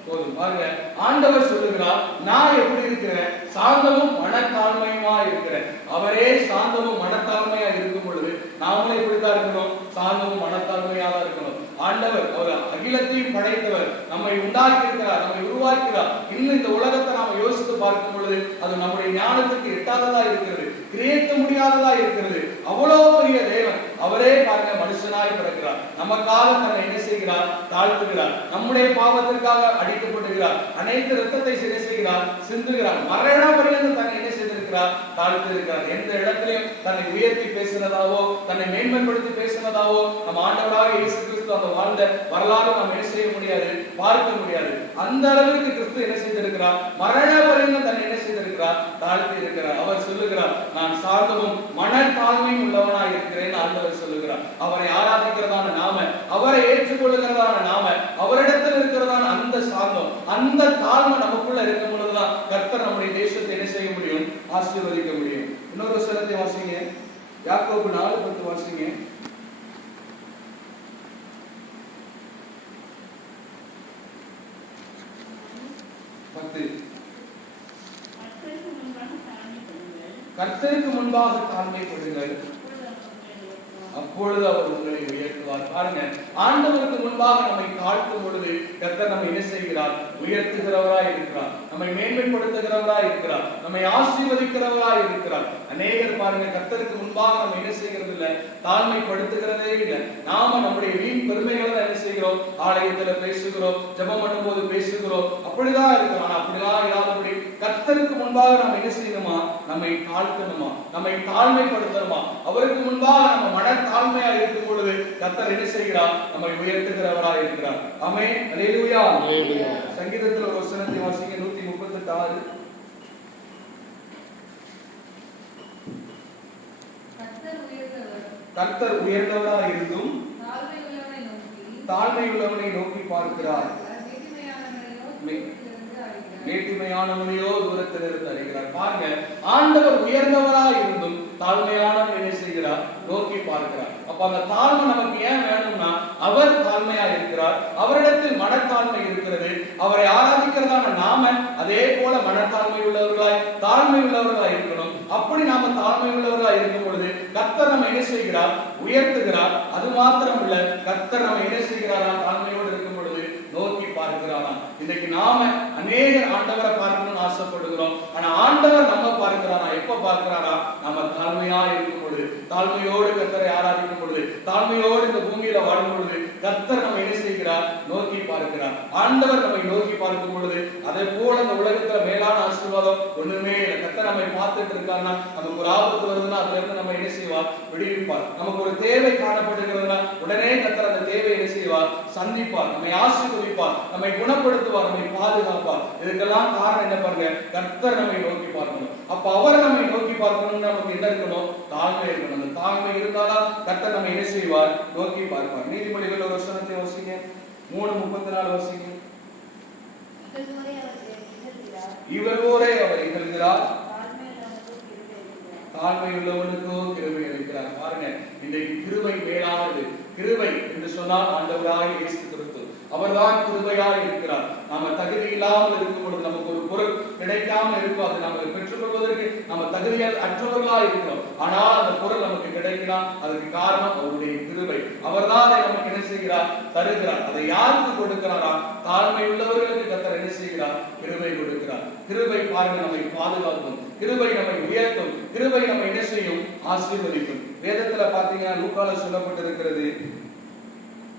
போதும் பாருங்க, ஆண்டவர் சொல்லுகிறார், நான் எப்படி இருக்கிறேன்? சாந்தமும் மனத்தாழ்மையுமா இருக்கிறேன். அவரே சாந்தமும் மனத்தாழ்மையா இருக்கும் பொழுது நாமளே இப்படித்தான் இருக்கணும், சாந்தமும் மனத்தாழ்மையா தான் இருக்கணும். ஆண்டவர் அவர் அகிலத்தையும் படைத்தவர், நம்மை உண்டாக்கி இருக்கிறார், நம்மை உருவாக்கிறார். இன்னும் இந்த உலகத்தை நாம யோசித்து பார்க்கும் பொழுது அது நம்முடைய ஞானத்துக்கு எட்டாததா இருக்கிறது, கிரியேற்ற முடியாததா இருக்கிறது. அவ்வளவு பெரிய தேவன் அவரே பாருங்க மனுஷனாய் பிறக்கிறார். நமக்காக தன்னை என்ன செய்கிறார்? தாழ்த்துகிறார். நம்முடைய பாவத்திற்காக அடிக்கப்படுகிறார். அனைத்து இரத்தத்தை என்ன செய்கிறார்? சிந்துகிறார். மரண பரியந்தம் தன்னை என்ன செய்திருக்கிறார்? தாழ்த்தி இருக்கிறார். எந்த இடத்திலையும் தன்னை உயர்த்தி பேசினதாவோ, தன்னை மேன்மைப்படுத்தி பேசினதாவோ நம்ம ஆண்டவராக இயேசு கிறிஸ்து அந்த வாழ்ந்த வரலாறு நாம் என்ன செய்ய முடியாது? பார்க்க முடியாது. அந்த அளவிற்கு கிறிஸ்து என்ன செய்திருக்கிறார்? மரண பரியந்தம் தன்னை என்ன செய்திருக்கிறார்? தாழ்த்தி இருக்கிறார். அவர் சொல்லுகிறார், நான் சாந்தமும் மனத்தாழ்மையும் உள்ளவனாய் இருக்கிறேன். ஆண்டவர் சொல்லுகிறார். அவரை ஆராதிக்கிறதான நாம, அவரை ஏற்றுக்கொள்ளுகிறதான நாம, அவரிடத்தில் இருக்கிறதான அந்த சாந்தம், அந்த தாழ்மை நமக்குள்ள இருக்கும் பொழுதுதான் கர்த்தர் நம்முடைய தேசத்தை என்ன செய்ய முடியும்? ஆசீர்வதிக்க முடியும். இன்னொரு வசனத்தை வாசிங்க, யாக்கோபு 4:10 வாசிங்க. கர்த்தருக்கு முன்பாக தாழ்மைப்படுங்கள், அப்பொழுது அவர் உங்களை உயர்த்துவார். பாருங்க, ஆண்டவருக்கு முன்பாக நம்மை தாழ்த்தும் பொழுது கர்த்தர் நம்மை என்ன செய்கிறார்? உயர்த்துகிறவராய் இருக்கிறார், நம்மை மேன்மைப்படுத்துகிறவராய் இருக்கிறார், நம்மை ஆசீர்வதிக்கிறவராய் இருக்கிறார். அநேகர் பாருங்க, கர்த்தருக்கு முன்பாக நம்ம என்ன செய்கிறது இல்லை? தாழ்மைப்படுத்துகிறதே இல்லை. நாம நம்முடைய வீண் பெருமைகளை தான் என்ன செய்கிறோம்? ஆலயத்துல பேசுகிறோம், ஜெபம் பண்ணும் போது பேசுகிறோம், அப்படிதான் இருக்கிறோம். ஆனா அப்படிலாம் இல்லாதபடி கர்த்தருக்கு முன்பாக நம்ம என்ன செய்யணுமா? நம்மை தாழ்த்தணுமா? நம்மை தாழ்மைப்படுத்தணுமா? அவருக்கு முன்பாக நம்ம மன தாழ்மையா இருக்கும் பொழுது கர்த்தர் என்ன செய்கிறார்? நம்மை உயர்த்துகிறவராய் இருக்கிறார். ஆமென். அல்லேலூயா. சங்கீதத்தில் ஒரு வசனத்தை வாசிங்க, 138:6. கர்த்தர் உயர்ந்தவராய் இருந்தும் தாழ்மை உள்ளவனை நோக்கி பார்க்கிறார், மேட்டிமையானவனையோ தூரத்தில் இருந்து அறிகிறார். பாருங்க, ஆண்டவர் உயர்ந்தவராய் இருந்தும் தாழ்மையானவன் என்ன செய்கிறார்? நோக்கி பார்க்கிறார். அப்ப அந்த தாழ்மை நமக்கு ஏன் வேணும்னா, அவர் தாழ்மையா இருக்கிறார், அவரிடத்தில் மனத்தாழ்மை இருக்கிறது. அவரை ஆராதிக்கிறதான நாம அதே போல மனத்தாழ்மை உள்ளவர்களாய் தாழ்மை உள்ளவர்களாய் இருக்கணும். அப்படி நாம தாழ்மை உள்ளவர்களாய் இருக்கும் பொழுது கர்த்தர் நம்ம என்ன செய்கிறார்? உயர்த்துகிறார். அது மாத்திரம் இல்ல, கர்த்தர் நம்ம என்ன செய்கிறாரா? தாழ்மையோடு இருக்கும் பொழுது நோக்கி பார்க்கிறாரா? இன்னைக்கு நாம அநேக ஆண்டவரை பார்க்கணும்னு ஆசைப்படுகிறோம். ஆனா ஆண்டவர் நம்ம பார்க்கிறாரா? எப்ப பார்க்கிறாரா? நம்ம தாழ்மையா இருக்கும் பொழுது, தாழ்மையோடு கர்த்தரை ஆராதிக்கும் பொழுது, தாழ்மையோடு இந்த பூமியில வாழும் பொழுது கர்த்தர் நம்ம என்ன செய்கிறார்? நோக்கி பார்க்கிறார். ஆண்டவர் நம்மை நோக்கி பார்க்கும் பொழுது அதே போல இந்த உலகத்துல மேலான ஆசீர்வாதம் ஒண்ணுமே இல்லை. கர்த்தர் நம்மை பார்த்துட்டு இருக்காருன்னா, நமக்கு ஒரு ஆபத்து வருதுன்னா அதுல இருந்து நம்ம என்ன செய்வார்? விடுவிப்பார். நமக்கு ஒரு தேவை காணப்படுகிறதுனா உடனே கர்த்தர் அந்த தேவையை என்ன செய்வார்? சந்திப்பார். நம்மை ஆசீர்வதிப்பார், நம்மை குணப்படுத்துவார், நம்மை பாதுகாப்பார். இதுக்கெல்லாம் காரணம் என்ன பாருங்க? கர்த்தர் நம்மை நோக்கி பார்க்கணும். அப்ப அவர் நம்மை நோக்கி பார்க்கணும்னு நமக்கு என்ன இருக்கணும்? தாழ்மை இருக்கணும். அந்த தாழ்மை இருந்தாதான் கர்த்தர் நம்ம என்ன செய்வார்? நோக்கி பார்ப்பார். நீதிமொழிகள் ஒரு வசனத்தை வாசிங்க, 3:34 வாசிங்க. இவரோரே அவர் இகழ்கிறார், தாழ்மை உள்ளவனுக்கோ கிருபை அளிக்கிறார். பாருங்க, இன்றைக்கு கிருபை மேலானது. கிருபை என்று சொன்னால் ஆண்டவராகிய இயேசு கிறிஸ்து அவர்தான் கிருபையாய் இருக்கிறார். நாம தகுதி இல்லாமல் இருக்கும் பொழுது, நமக்கு ஒரு பொருள் கிடைக்காமல் இருக்கும், அதை நம்ம பெற்றுக்கொள்வதற்கு நம்ம தகுதியால் அற்றவர்களா இருக்கிறோம். ஆனால் அந்த பொருள் நமக்கு கிடைக்கலாம், அதுக்கு காரணம் அவருடைய கிருபை. அவர்தான் அதை நமக்கு என்ன செய்கிறார்? தருகிறார். அதை யாருக்கு கொடுக்கிறாரா? தாழ்மை உள்ளவர்களுக்கு கர்த்தர் என்ன செய்கிறார்? கிருபை கொடுக்கிறார். கிருபை பாருங்க நம்மை பாதுகாக்கும், கிருபை நம்மை உயர்த்தும், கிருபை நம்ம என்ன செய்யும்? ஆசீர்வதிக்கும். வேதத்துல பாத்தீங்கன்னா லூக்கால சொல்லப்பட்டிருக்கிறது.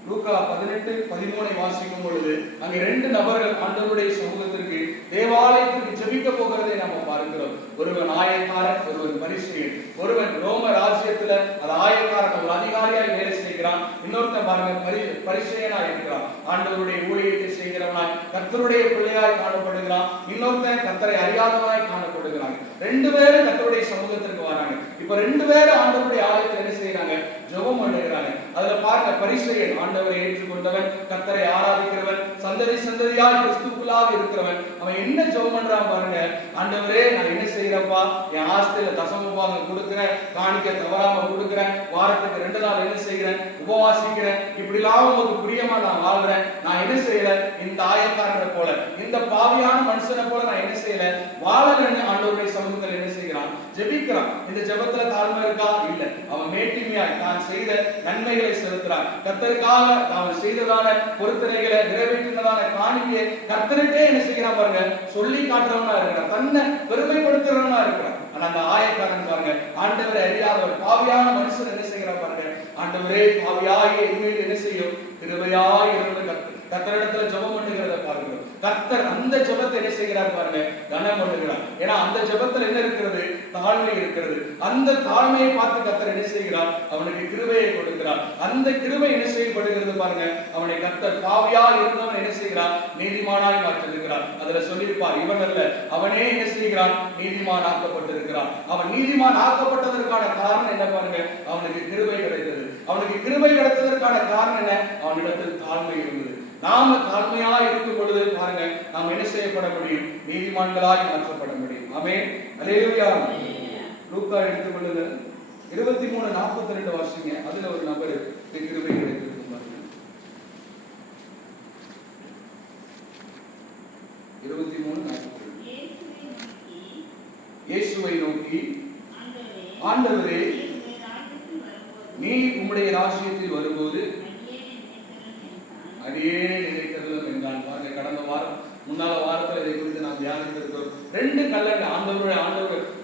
லூக்கா 18:13 வாசிக்கும் பொழுது அங்கே 2 நபர்கள் ஆண்டவருடைய சமூகத்திற்கு தேவாலயத்திற்கு ஜெபிக்க போகிறதை நாம பார்க்கிறோம். ஒருவன் ஆயக்காரன், ஒருவன் பரிசேயன். ஒருவன் ரோம ராஜ்யத்துல அது ஆயக்காரன், ஒரு அதிகாரியாய் வேலை செய்கிறான். இன்னொருத்தன் பாருங்க பரிசேயனாய் இருக்கிறான், ஆண்டவருடைய ஊழியத்தை செய்கிறவனாய் கர்த்தருடைய பிள்ளையாய் காணப்படுகிறான். இன்னொருத்தன் கர்த்தரை அறியாதவனாய் காணப்படுகிறான். 2 பேரும் கர்த்தருடைய சமூகத்திற்கு வராங்க. இப்ப 2 பேரும் ஆண்டவருடைய ஆலயத்தில் என்ன செய்யறாங்க? ஜெபம் பண்ணுகிறாங்க. அதுல பாருங்க, பரிசேயன் ஆண்டவரை ஏற்றுக்கொண்டவன், கர்த்தரை ஆராதிக்கிறவன், சந்ததி சந்ததியாய் கிறிஸ்துவுக்குள்ளாக இருக்கிறவன். அவன் என்ன ஜெபம் பண்றான் பாருங்க? ஆண்டவரே, நான் என்ன செய்யறப்பா? என் ஆஸ்தியில தசம பாகம் கொடுக்கிறேன், காணிக்க தவறாம கொடுக்கிறேன், வாரத்துக்கு 2 நாள் என்ன செய்கிறேன்? உபவாசிக்கிறேன். இப்படி எல்லாம் உங்களுக்கு பிரியமா நான் வாழ்றேன். நான் என்ன செய்யல? இந்த ஆயக்காரனை போல, இந்த பாவியான மனுஷனை போல நான் என்ன செய்யல? வாழலன்னு ஆண்டவருடைய சமூகத்தில் என்ன செய்கிறான்? ஜெபிக்கிறான். இந்த ஜெபத்துல தாழ்மை இருக்கா? இல்ல. அவன் மேட்டிமையாய் தான் செய்த நன்மைகளை செலுத்துறான். கர்த்தருக்காக அவன் செய்ததான பொருத்தனைகளை நிறைவேற்றினதான காணிக்கையை கர்த்தருக்கே என்ன செய்கிறான் பாருங்க? சொல்லி காட்டுறவனா இருக்கிறான், தன்னை பெருமைப்படுத்துறவனா இருக்கிறான். ஆனா அந்த ஆயக்காரன் பாருங்க, ஆண்டவரை அறியாதவர் பாவியான மனுஷன் என்ன செய்கிறான் பாருங்க? ஆண்டவரே, பாவியாகிய இனிமேல் என்ன செய்யும்? கிருபையாய் இருந்து கர்த்தரிடத்துல ஜெபம் பண்ணுகிறத பாருங்க. கர்த்தர் அந்த ஜெபத்தை என்ன செய்கிறார் பாருங்க? கனம் பண்ணுகிறார். ஏன்னா அந்த ஜெபத்துல என்ன இருக்கிறது? தாழ்மை இருக்கிறது. அந்த தாழ்மையை பார்த்து கர்த்தர் என்ன செய்கிறார்? அவனுக்கு கிருபையை கொடுக்கிறார். அந்த கிருபை என்ன செய்யப்படுகிறது பாருங்க? அவனை கர்த்தர் பாவியா இருந்தவன் என்ன செய்கிறார்? நீதிமானாய் மாற்றிருக்கிறார். அதுல சொல்லியிருப்பார், இவன் அல்ல, அவனே என்ன செய்கிறான்? நீதிமான் ஆக்கப்பட்டிருக்கிறான். அவன் நீதிமான் ஆக்கப்பட்டதற்கான காரணம் என்ன பாருங்க? அவனுக்கு கிருபை கிடைத்தது. அவனுக்கு கிருபை கிடைத்ததற்கான காரணம் என்ன? அவனிடத்தில் தாழ்மை இருந்தது. நாம தாழ்மையா இருக்கும் பொழுது பாருங்க, நாம் என்ன செய்யப்பட முடியும்? நீதிமான்களாய் மாற்றப்பட முடியும். ஆமென். அல்லேலூயா. லூக்கா எடுத்துக்கொள்ளுங்க, 23:42 வாசிங்க. அதுல ஒரு நபர் கிருபை கிடைத்தது பாருங்க. 23:42. இயேசுவை நோக்கி, ஆண்டவரே, நீர் உம்முடைய ராஜ்யத்தில் வரும்போது அடியேனே நினைத்தருளும் என்றான். பாருங்க, கடந்த வாரம் முன்னால வாரத்தில் இதை குறித்து நாம் தியானித்திருக்கிறோம். 2 கல்லங்க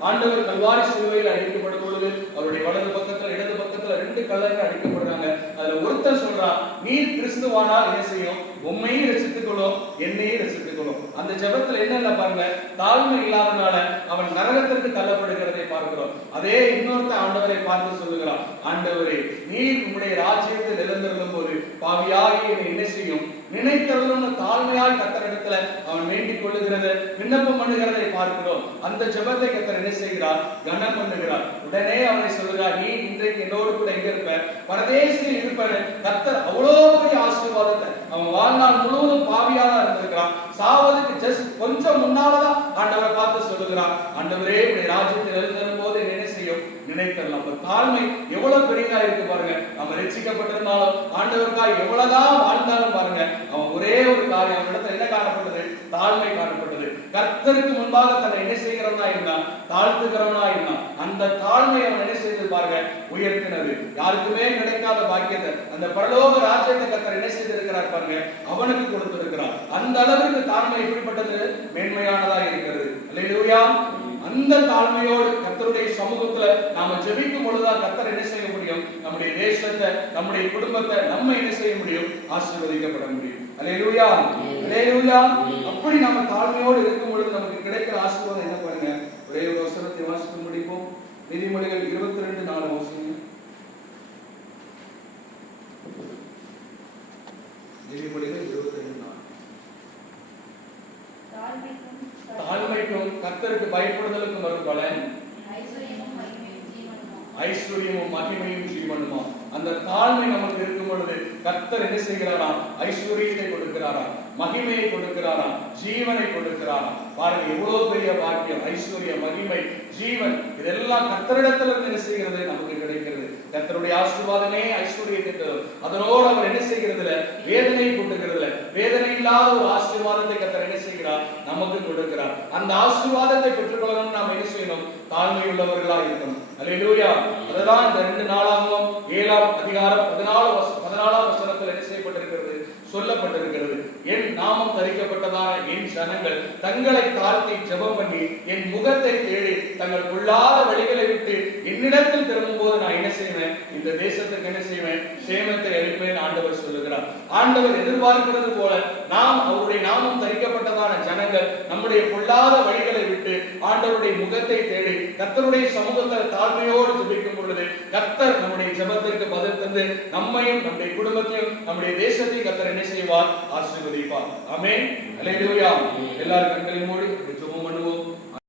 ஆண்டவர் கல்வாரி சிலுவையில் அடிக்கப்படும் பொழுது அவருடைய வலது பக்கத்துல இடது பக்கத்துல 2 கல்லங்க அடிக்கப்படுறாங்க. அதுல ஒருத்தர் சொல்றான், நீர் கிறிஸ்துவானால் என்ன செய்யும்? உம்மையும் ரசித்துக் கொள்ளும், என்னையும் ரசித்துக் கொள்ளும். அந்த ஜெபத்துல என்ன பாருங்க? தாழ்மை இல்லாதனால அவன் நரகத்திற்கு தள்ளப்படுகிறதை பார்க்கிறோம். அதே இன்னொருத்த ஆண்டவரை பார்த்து சொல்லுகிறான், ஆண்டவரே, நீர் உம்முடைய ராஜ்யத்தில் எழுந்திருக்கும் போது பாவியாகி என்னை என்ன செய்யும்? நினைத்தருளும் தாழ்மையாய் கர்த்தரிடத்துல அவன் வேண்டிக் கொள்ளுகிறது, விண்ணப்பம் பண்ணுகிறதை பார்க்கிறோம். அந்த ஜெபத்தை கர்த்தர் என்ன செய்கிறார்? கனம் பண்ணுகிறார். உடனே அவனை சொல்லுகிறார், நீ இன்றைக்கு என்னோடு கூட எங்க இருப்ப? பரதேசில் இருப்பேன். கர்த்தர் அவ்வளோ பெரிய ஆசீர்வாதத்தை, அவன் வாழ்நாள் முழுவதும் பாவியாக இருந்திருக்கிறான், சாவதுக்கு ஜஸ்ட் கொஞ்சம் முன்னாலதான் ஆண்டவரை பார்த்து சொல்லுகிறான், ஆண்டவரே, உடைய ராஜ்யத்தில் எழுந்திரும் போது என்ன செய்யும்? நினைத்தரலாம். அப்ப தாழ்மை எவ்வளவு பெரியதா இருக்கு பாருங்க. நம்ம ரட்சிக்கப்பட்டிருந்தாலும் ஆண்டவருக்காக எவ்வளவுதான் வாழ்ந்தாலும் பாருங்க, அவன் ஒரே ஒரு காரியம் அவன் இடத்துல என்ன காணப்பட்டது? தாழ்மை காணப்பட்டது. கர்த்தருக்கு முன்பாக தன்னை என்ன செய்கிறவனா இருந்தான்? தாழ்த்துகிறவனா இருந்தான். அந்த தாழ்மை அவன் என்ன செய்து பாருங்க, உயர்த்தினது. யாருக்குமே கிடைக்காத பாக்கியத்தை, அந்த பரலோக ராஜ்யத்தை கர்த்தர் என்ன செய்திருக்கிறார் பாருங்க, அவனுக்கு கொடுத்திருக்கிறார். அந்த அளவுக்கு தாழ்மை எப்படிப்பட்டது? மேன்மையானதா இருக்கிறது. அல்லேலூயா. அந்த தாழ்மையோடு கர்த்தருடைய சமூகத்துல நாம ஜெபிக்கும் பொழுதுதான் கர்த்தர் என்ன செய்ய முடியும்? நம்முடைய தேசத்தை, நம்முடைய குடும்பத்தை நம்ம என்ன செய்ய முடியும்? ஆசீர்வதிக்கப்பட முடியும். அல்லேலூயா, அல்லேலூயா. அப்படி நாம தாழ்மையோடு இருக்கும் பொழுது நமக்கு கிடைக்கிற ஆசீர்வாதம் என்ன பாருங்க. ஒரே ஒரு வசனத்தை வாசித்து முடிப்போம். நீதிமொழிகள் 22:4 வாசிங்க. நீதிமொழிகள் 22:4. தாழ்மைக்கும் கர்த்தருக்கு பயப்படுதலுக்கும் வரும் பலன் ஐஸ்வர்யமும் மகிமையும் ஜீவனுமா. அந்த தாழ்மை நமக்கு இருக்கும் பொழுது கர்த்தர் என்ன செய்கிறாராம்? ஐஸ்வர்யத்தை கொடுக்கிறாராம், மகிமையை கொடுக்கிறாராம், ஜீவனை கொடுக்கிறாராம். பாருங்க எவ்வளவு பெரிய பாக்கியம். ஐஸ்வர்யம், மகிமை, ஜீவன் இதெல்லாம் கர்த்தரிடத்திலிருந்து என்ன செய்கிறது? நமக்கு கிடைக்கிறது. கர்த்தருடைய ஆசீர்வாதமே ஐஸ்வர்யத்தை தரும். அதனோடு அவர் என்ன செய்கிறது? வேதனை கூட்டுகிறது. வேதனை இல்லாத ஒரு ஆசீர்வாதத்தை கர்த்தர் என்ன செய்கிறார்? நமக்கு கொடுக்கிறார். அந்த ஆசீர்வாதத்தை பெற்றுக்கொள்ளணும். நாம் என்ன செய்யணும்? தாழ்மை உள்ளவர்களா இருக்கணும். அல்லேலூயா. அதுதான் இந்த 2 நாளாகவும் 7ஆம் அதிகாரம் 14ஆம் வசனத்தில் என்ன செய்யப்பட்டிருக்கிறது? சொல்லப்பட்டிருக்கிறது. என் நாமம் தரிக்கப்பட்டதான என் ஜனங்கள் தங்களை தாழ்த்தி ஜெபம் பண்ணி என் முகத்தை தேடி தங்கள் கொள்ளாத வழிகளை விட்டு என்னிடத்தில் திரும்பும் போது நான் என்ன செய்வேன்? இந்த தேசத்துக்கு என்ன செய்வேன்? சேமத்தை அளிப்பேன் ஆண்டவர் சொல்லுகிறார். ஆண்டவர் எதிர்பார்க்கிறது போல நாம் அவருடைய நாமம் தரிக்கப்பட்டதான ஜனங்கள் நம்முடைய கொள்ளாத வழிகளை விட்டு ஆண்டவருடைய முகத்தை தேடி கர்த்தருடைய சமூகத்தில் தாழ்மையோடு ஜெபிக்கும் பொழுது கர்த்தர் நம்முடைய ஜெபத்திற்கு பதில் தந்து நம்மையும் நம்முடைய குடும்பத்தையும் நம்முடைய தேசத்தையும் கர்த்தர் என்ன செய்வார்? ஆசீர்வதிப்பார். ஆமென். அல்லேலூயா. எல்லாரும் கண்களை மூடி